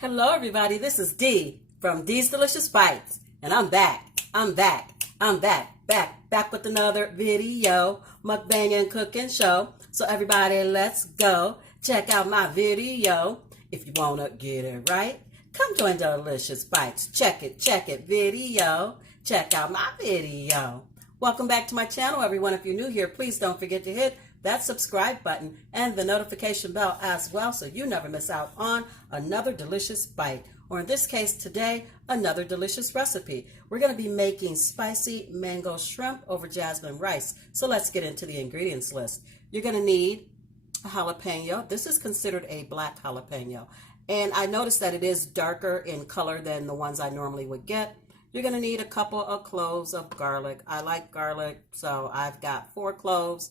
Hello everybody, this is Dee from Dee's Delicious Bites, and I'm back with another video, mukbang and cooking show. So everybody, let's go check out my video. If you wanna get it right, come join Delicious Bites. Check it, video. Check out my video. Welcome back to my channel, everyone. If you're new here, please don't forget to hit that subscribe button and the notification bell as well so you never miss out on another delicious bite, or in this case today, another delicious recipe. We're going to be making spicy mango shrimp over jasmine rice. So let's get into the ingredients list. You're going to need a jalapeno. This is considered a black jalapeno, and I noticed that it is darker in color than the ones I normally would get. You're going to need a couple of cloves of garlic. I like garlic, so I've got 4 cloves.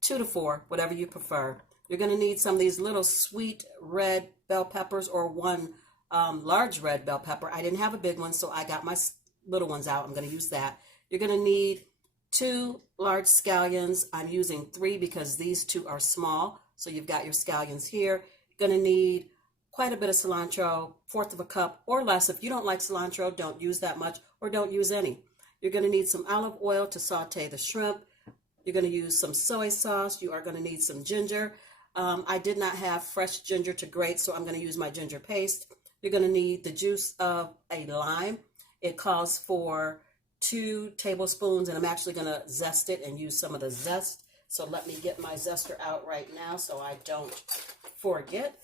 2 to 4, whatever you prefer. You're going to need some of these little sweet red bell peppers, or one large red bell pepper. I didn't have a big one, so I got my little ones out. I'm going to use that. You're going to need 2 large scallions. I'm using 3 because these 2 are small. So you've got your scallions here. You're going to need quite a bit of cilantro, 1/4 of a cup or less. If you don't like cilantro, don't use that much or don't use any. You're going to need some olive oil to saute the shrimp. You're going to use some soy sauce. You are going to need some ginger. I did not have fresh ginger to grate, so I'm going to use my ginger paste. You're going to need the juice of a lime. It calls for 2 tablespoons, and I'm actually going to zest it and use some of the zest. So let me get my zester out right now so I don't forget.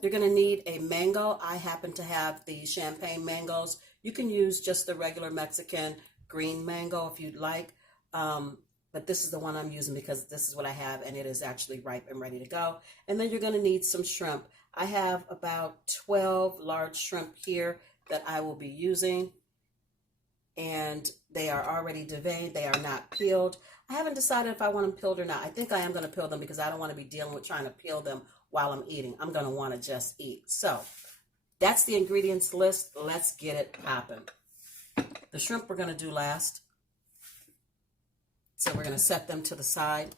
You're going to need a mango. I happen to have the champagne mangoes. You can use just the regular Mexican green mango if you'd like. But this is the one I'm using because this is what I have, and it is actually ripe and ready to go. And then you're going to need some shrimp. I have about 12 large shrimp here that I will be using, and they are already deveined. They are not peeled. I haven't decided if I want them peeled or not. I think I am going to peel them because I don't want to be dealing with trying to peel them while I'm eating. I'm going to want to just eat. So that's the ingredients list. Let's get it popping. The shrimp we're going to do last. So we're going to set them to the side.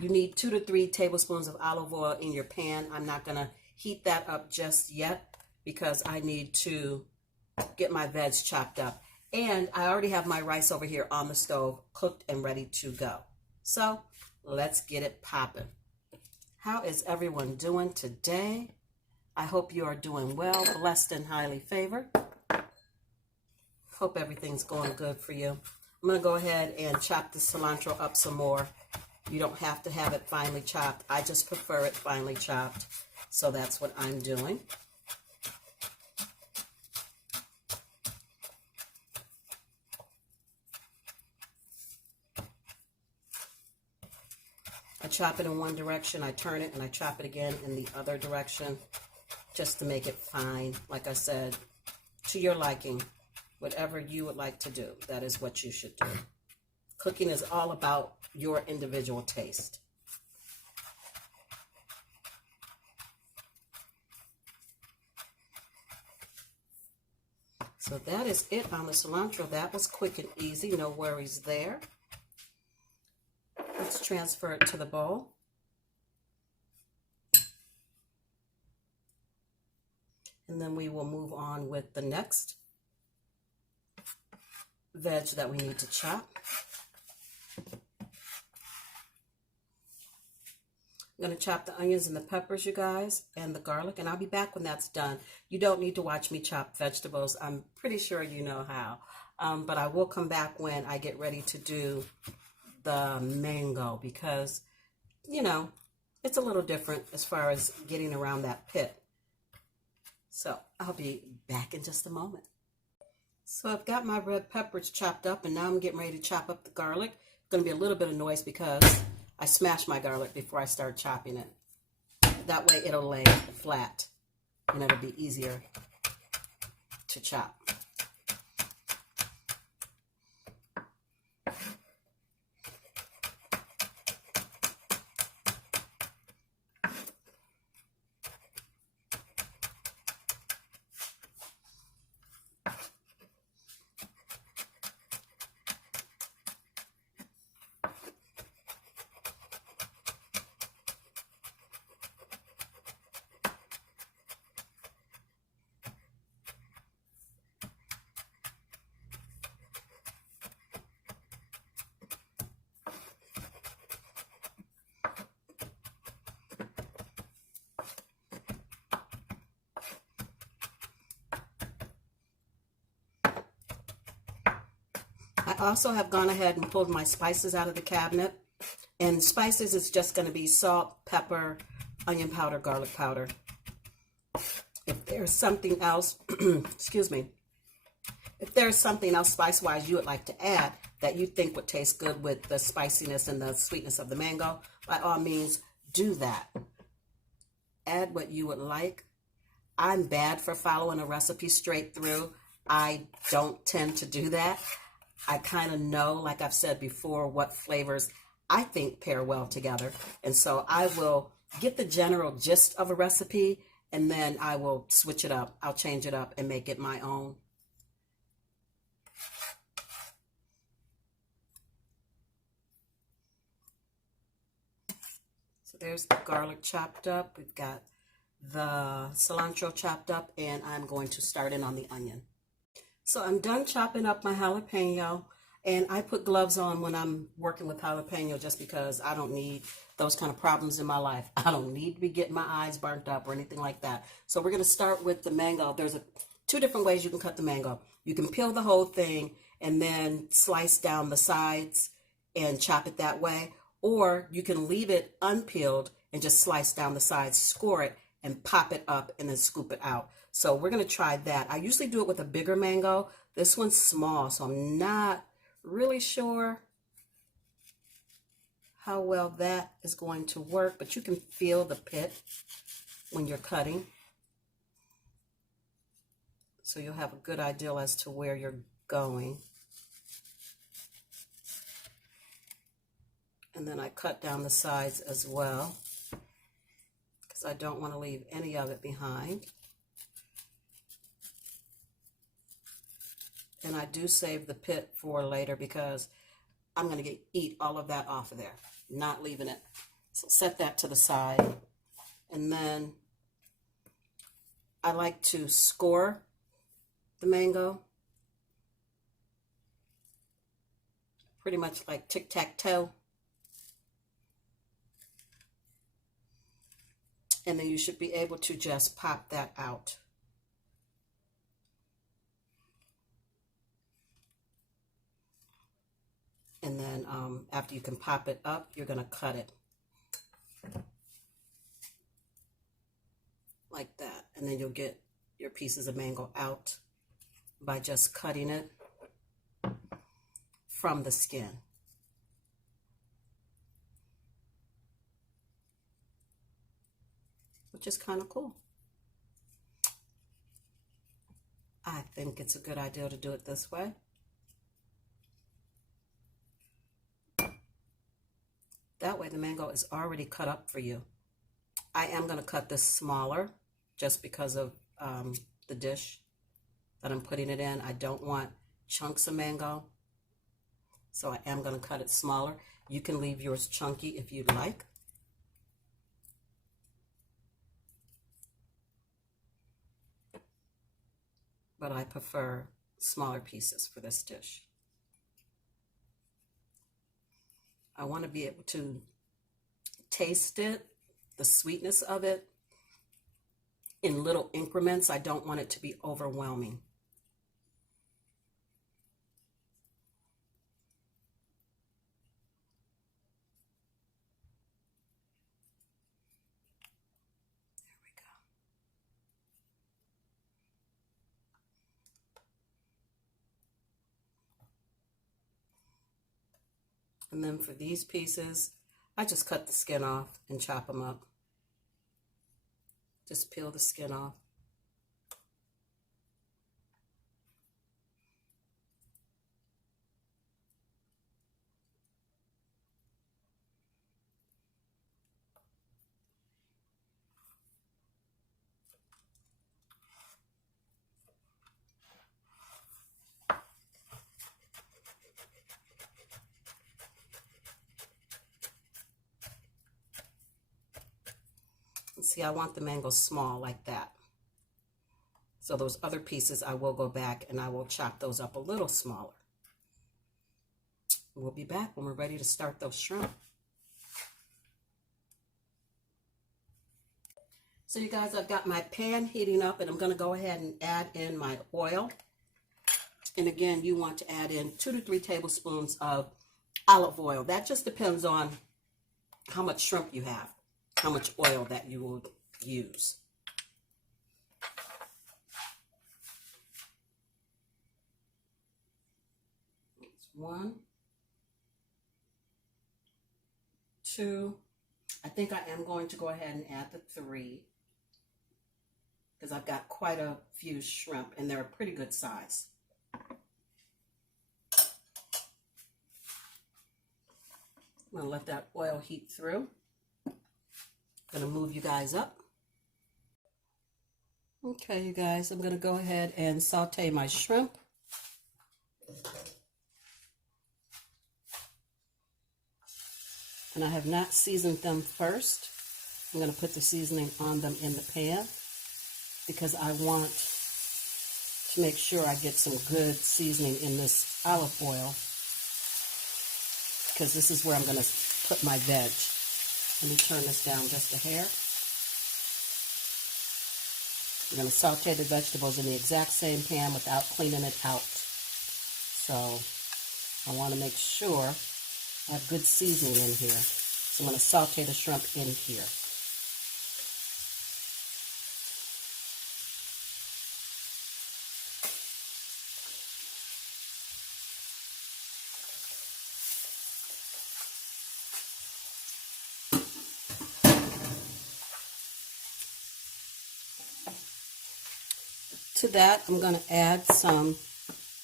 You need 2 to 3 tablespoons of olive oil in your pan. I'm not going to heat that up just yet because I need to get my veg chopped up. And I already have my rice over here on the stove, cooked and ready to go. So let's get it popping. How is everyone doing today? I hope you are doing well, blessed and highly favored. Hope everything's going good for you. I'm going to go ahead and chop the cilantro up some more. You don't have to have it finely chopped. I just prefer it finely chopped. So that's what I'm doing. I chop it in one direction, I turn it, and I chop it again in the other direction just to make it fine. Like I said, to your liking. Whatever you would like to do, that is what you should do. Cooking is all about your individual taste. So that is it on the cilantro. That was quick and easy, no worries there. Let's transfer it to the bowl. And then we will move on with the next veg that we need to chop. I'm going to chop the onions and the peppers, you guys, and the garlic, and I'll be back when that's done. You don't need to watch me chop vegetables. I'm pretty sure you know how. But I will come back when I get ready to do the mango because, you know, it's a little different as far as getting around that pit. So I'll be back in just a moment. So I've got my red peppers chopped up, and now I'm getting ready to chop up the garlic. It's going to be a little bit of noise because I smashed my garlic before I start chopping it. That way it'll lay flat and it'll be easier to chop. I also have gone ahead and pulled my spices out of the cabinet. And spices is just going to be salt, pepper, onion powder, garlic powder. If there's something else, excuse me, if there's something else spice-wise you would like to add that you think would taste good with the spiciness and the sweetness of the mango, by all means, do that. Add what you would like. I'm bad for following a recipe straight through. I don't tend to do that. I kind of know, like I've said before, what flavors I think pair well together. And so I will get the general gist of a recipe, and then I will switch it up. I'll change it up and make it my own. So there's the garlic chopped up. We've got the cilantro chopped up, and I'm going to start in on the onion. So I'm done chopping up my jalapeno, and I put gloves on when I'm working with jalapeno just because I don't need those kind of problems in my life. I don't need to be getting my eyes burnt up or anything like that. So we're going to start with the mango. There's two different ways you can cut the mango. You can peel the whole thing and then slice down the sides and chop it that way, or you can leave it unpeeled and just slice down the sides, score it, and pop it up and then scoop it out. So we're going to try that. I usually do it with a bigger mango. This one's small, so I'm not really sure how well that is going to work, but you can feel the pit when you're cutting. So you'll have a good idea as to where you're going. And then I cut down the sides as well, because I don't want to leave any of it behind. And I do save the pit for later because I'm going to eat all of that off of there, not leaving it. So set that to the side. And then I like to score the mango, pretty much like tic-tac-toe. And then you should be able to just pop that out. And then after you can pop it up, you're going to cut it like that. And then you'll get your pieces of mango out by just cutting it from the skin. Which is kind of cool. I think it's a good idea to do it this way. That way the mango is already cut up for you. I am going to cut this smaller just because of the dish that I'm putting it in. I don't want chunks of mango, so I am going to cut it smaller. You can leave yours chunky if you'd like. But I prefer smaller pieces for this dish. I want to be able to taste it, the sweetness of it, in little increments. I don't want it to be overwhelming. There we go. And then for these pieces, I just cut the skin off and chop them up. Just peel the skin off. See, I want the mango small like that. So those other pieces, I will go back and I will chop those up a little smaller. We'll be back when we're ready to start those shrimp. So you guys, I've got my pan heating up, and I'm going to go ahead and add in my oil. And again, you want to add in 2 to 3 tablespoons of olive oil. That just depends on how much shrimp you have, how much oil that you will use. That's 1, 2. I think I am going to go ahead and add the 3 because I've got quite a few shrimp and they're a pretty good size. I'm going to let that oil heat through. I'm going to move you guys up. Okay, you guys, I'm going to go ahead and saute my shrimp. And I have not seasoned them first. I'm going to put the seasoning on them in the pan because I want to make sure I get some good seasoning in this olive oil, because this is where I'm going to put my veg. Let me turn this down just a hair. I'm going to saute the vegetables in the exact same pan without cleaning it out. So I want to make sure I have good seasoning in here. So I'm going to saute the shrimp in here. To that, I'm going to add some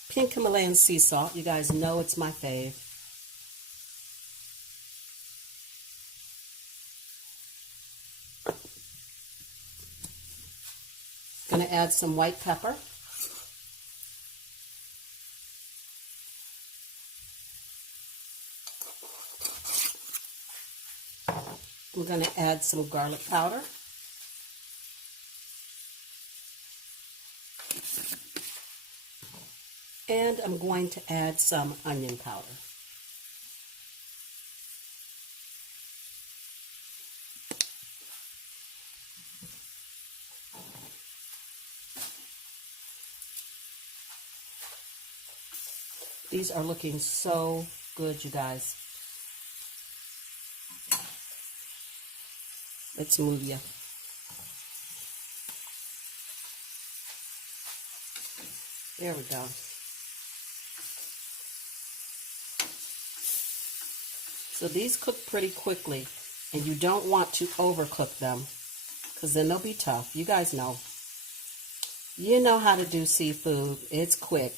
pink Himalayan sea salt. You guys know it's my fave. Going to add some white pepper. I'm going to add some garlic powder. And I'm going to add some onion powder. These are looking so good, you guys. Let's move you. There we go. So these cook pretty quickly, and you don't want to overcook them because then they'll be tough. You guys know. You know how to do seafood. It's quick.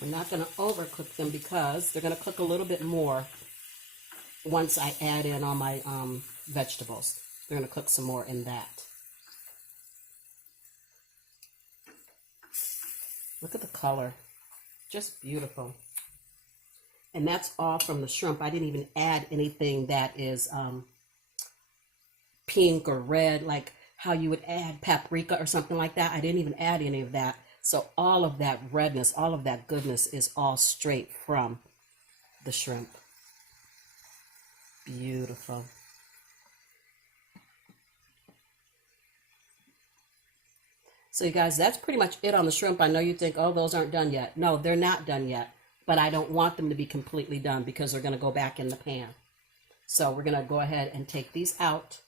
We're not going to overcook them because they're going to cook a little bit more once I add in all my vegetables. They're going to cook some more in that. Look at the color. Just beautiful. And that's all from the shrimp. I didn't even add anything that is pink or red, like how you would add paprika or something like that. I didn't even add any of that. So all of that redness, all of that goodness is all straight from the shrimp. Beautiful. So you guys, that's pretty much it on the shrimp. I know you think, oh, those aren't done yet. No, they're not done yet. But I don't want them to be completely done because they're going to go back in the pan. So we're going to go ahead and take these out.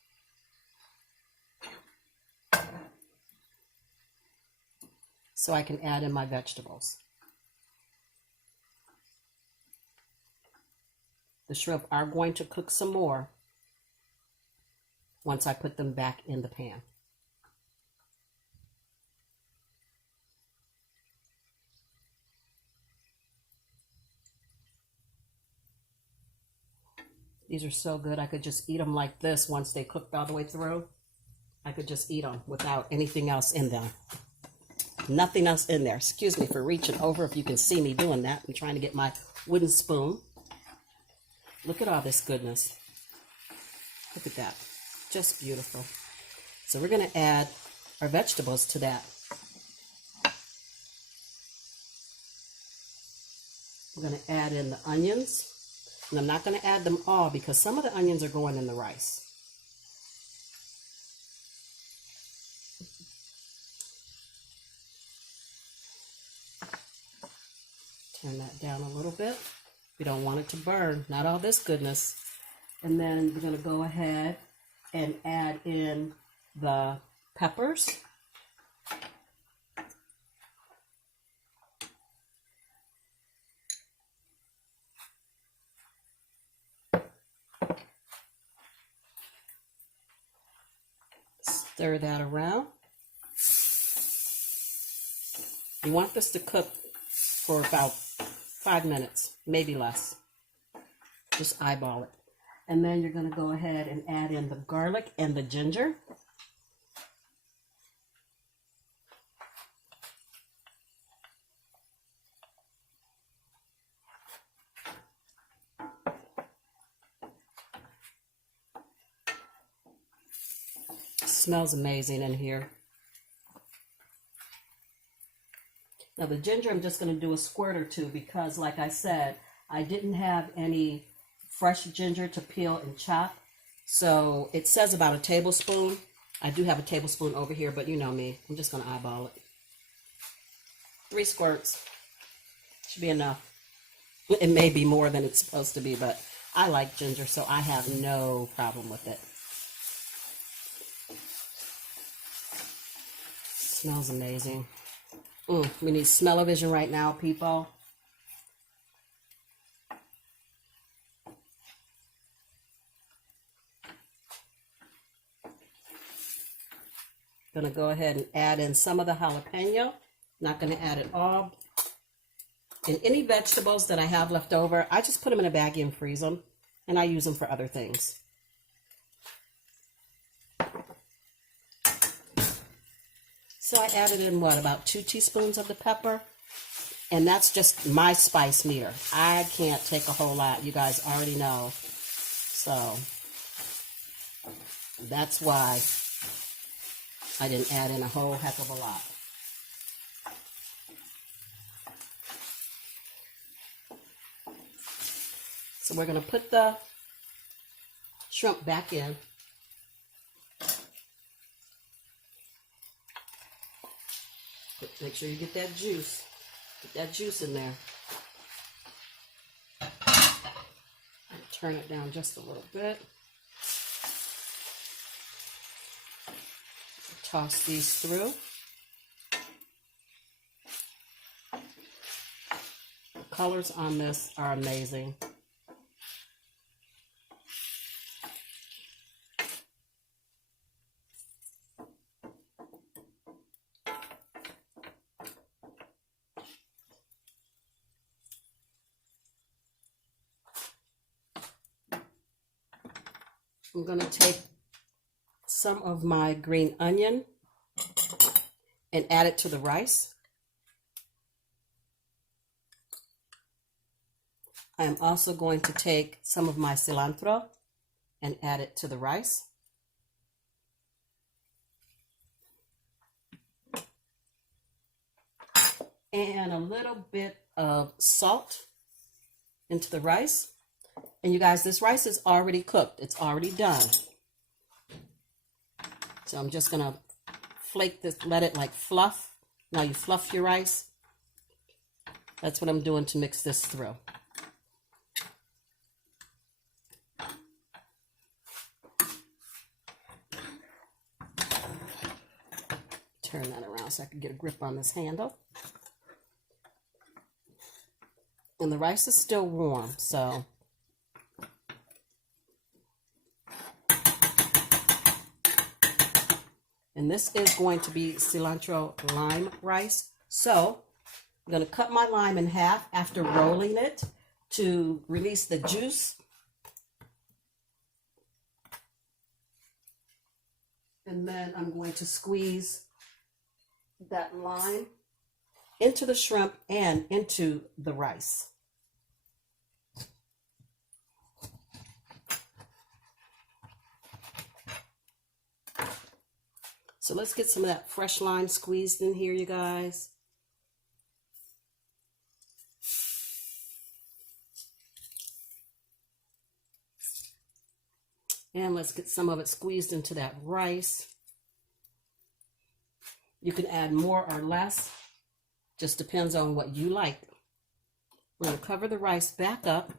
So I can add in my vegetables. The shrimp are going to cook some more once I put them back in the pan. These are so good. I could just eat them like this once they cooked all the way through. I could just eat them without anything else in them. Nothing else in there. Excuse me for reaching over if you can see me doing that. I'm trying to get my wooden spoon. Look at all this goodness. Look at that. Just beautiful. So we're going to add our vegetables to that. We're going to add in the onions. And I'm not going to add them all because some of the onions are going in the rice. Turn that down a little bit. We don't want it to burn. Not all this goodness. And then we're going to go ahead and add in the peppers. Stir that around. You want this to cook for about 5 minutes, maybe less. Just eyeball it. And then you're going to go ahead and add in the garlic and the ginger. It smells amazing in here. Now the ginger, I'm just going to do a squirt or two because, like I said, I didn't have any fresh ginger to peel and chop. So it says about a tablespoon. I do have a tablespoon over here, but you know me. I'm just going to eyeball it. 3 squirts. Should be enough. It may be more than it's supposed to be, but I like ginger, so I have no problem with it. Smells amazing. We need smell-o-vision right now, people. Gonna go ahead and add in some of the jalapeno. Not gonna add it all. And any vegetables that I have left over, I just put them in a baggie and freeze them, and I use them for other things. So I added in, what, about 2 teaspoons of the pepper? And that's just my spice meter. I can't take a whole lot. You guys already know. So that's why I didn't add in a whole heck of a lot. So we're going to put the shrimp back in. Make sure you get that juice. Get that juice in there. Turn it down just a little bit. Toss these through. The colors on this are amazing. I'm going to take some of my green onion and add it to the rice. I am also going to take some of my cilantro and add it to the rice. And a little bit of salt into the rice. And you guys, this rice is already cooked. It's already done. So I'm just going to flake this, let it like fluff. Now you fluff your rice. That's what I'm doing to mix this through. Turn that around so I can get a grip on this handle. And the rice is still warm, so and this is going to be cilantro lime rice. So I'm going to cut my lime in half after rolling it to release the juice. And then I'm going to squeeze that lime into the shrimp and into the rice. So let's get some of that fresh lime squeezed in here, you guys. And let's get some of it squeezed into that rice. You can add more or less, just depends on what you like. We're going to cover the rice back up.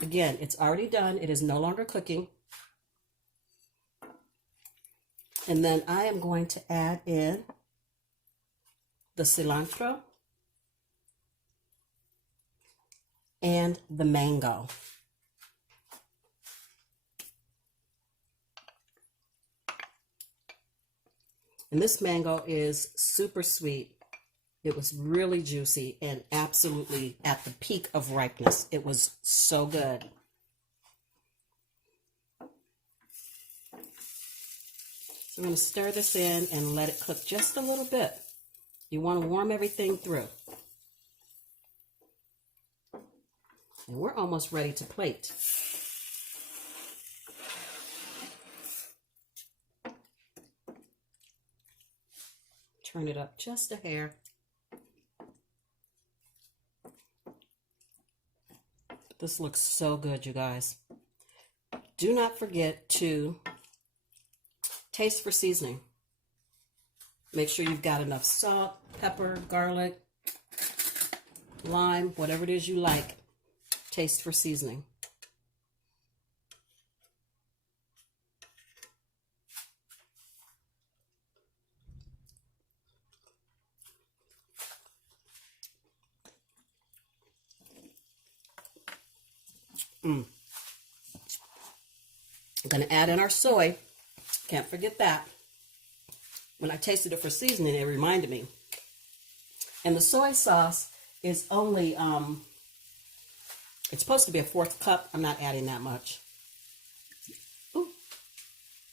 Again, it's already done. It is no longer cooking. And then I am going to add in the cilantro and the mango. And this mango is super sweet. It was really juicy and absolutely at the peak of ripeness. It was so good. So I'm going to stir this in and let it cook just a little bit. You want to warm everything through. And we're almost ready to plate. Turn it up just a hair. This looks so good, you guys. Do not forget to taste for seasoning. Make sure you've got enough salt, pepper, garlic, lime, whatever it is you like. Taste for seasoning. I'm going to add in our soy. Can't forget that. When I tasted it for seasoning, it reminded me. And the soy sauce is only, it's supposed to be a 1/4 cup. I'm not adding that much. Ooh,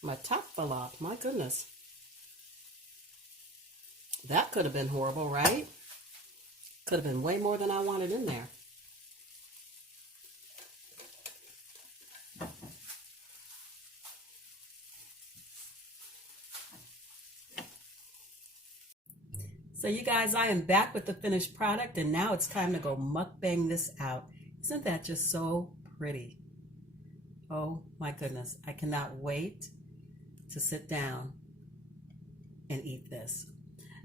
my top fell off. My goodness. That could have been horrible, right? Could have been way more than I wanted in there. So you guys, I am back with the finished product, and now it's time to go mukbang this out. Isn't that just so pretty? Oh my goodness, I cannot wait to sit down and eat this.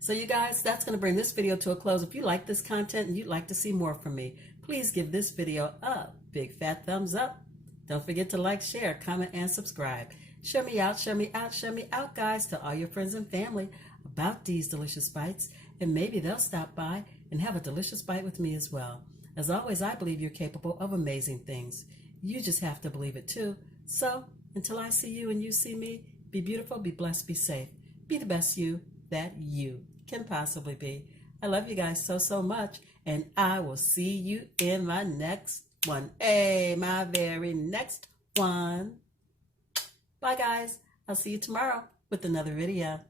So you guys, that's going to bring this video to a close. If you like this content and you'd like to see more from me, please give this video a big fat thumbs up. Don't forget to like, share, comment, and subscribe. Share me out, share me out, share me out, guys, to all your friends and family about these delicious bites. And maybe they'll stop by and have a delicious bite with me as well. As always, I believe you're capable of amazing things. You just have to believe it too. So, until I see you and you see me, be beautiful, be blessed, be safe. Be the best you that you can possibly be. I love you guys so, so much. And I will see you in my next one. Hey, my very next one. Bye, guys. I'll see you tomorrow with another video.